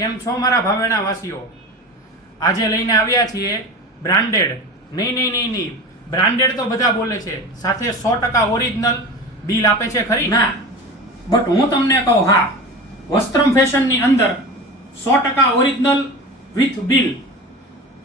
કેમ છો મારા ભાવેના વાસીઓ? આજે લઈને આવ્યા છીએ બ્રાન્ડેડ. નહીં, બ્રાન્ડેડ તો બધા બોલે છે, સાથે 100% ઓરિજિનલ બિલ આપે છે ખરી? ના, બટ હું તમને કહું હા, વસ્ત્રમ ફેશનની અંદર 100% ઓરિજિનલ વિથ બિલ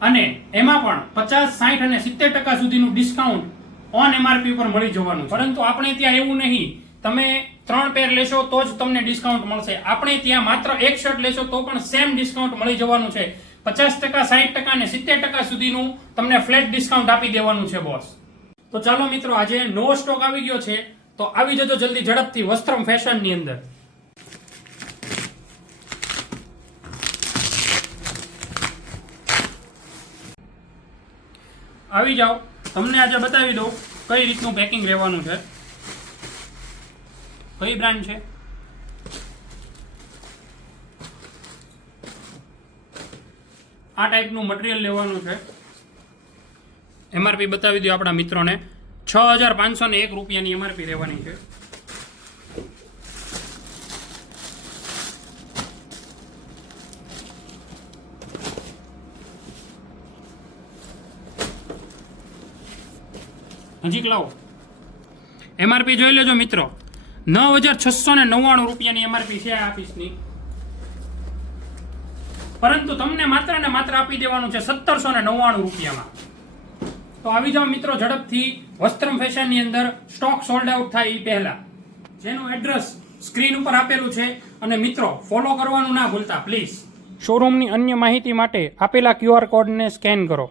અને એમાં પણ 50, 60 અને 70% સુધીનું ડિસ્કાઉન્ટ ઓન એમઆરપી પર મળી જવાનું. પરંતુ આપણે ત્યાં એવું નહીં, તમે 3 પેર લેશો તો જ તમને ડિસ્કાઉન્ટ મળશે. આપણે ત્યાં માત્ર એક શર્ટ લેશો તો પણ સેમ ડિસ્કાઉન્ટ મળી જવાનું છે. 50%, 60% અને 70% સુધીનું તમને ફ્લેટ ડિસ્કાઉન્ટ આપી દેવાનું છે બોસ. તો ચાલો મિત્રો, આજે નવો સ્ટોક આવી ગયો છે, તો આવી જજો જલ્દી ઝડપથી વસ્ત્રમ ફેશનની અંદર. આવી જાઓ, તમને આજે બતાવી દઉં કઈ રીતનું પેકિંગ રહેવાનું છે. કઈ બ્રાન્ડ છે? આ ટાઈપનું મટીરિયલ લેવાનું છે. એમઆરપી બતાવી દો આપણા મિત્રોને. 6501 રૂપિયાની એમઆરપી રહેવાની છે. નજીક લાવો. એમઆરપી જોઈ લેજો મિત્રો, 9699 રૂપિયાની એમઆરપી છે આ પીસની. પરંતુ તમને માત્ર ને માત્ર આપી દેવાનું છે 1799 રૂપિયામાં. તો આવી જાઓ મિત્રો ઝડપથી વસ્ત્રમ ફેશનની અંદર, સ્ટોક સોલ્ડ આઉટ થાય એ પહેલા. જેનું એડ્રેસ સ્ક્રીન ઉપર આપેલું છે. અને મિત્રો, ફોલો કરવાનું ના ભૂલતા પ્લીઝ. શોરૂમની અન્ય માહિતી માટે આપેલા QR કોડને સ્કેન કરો.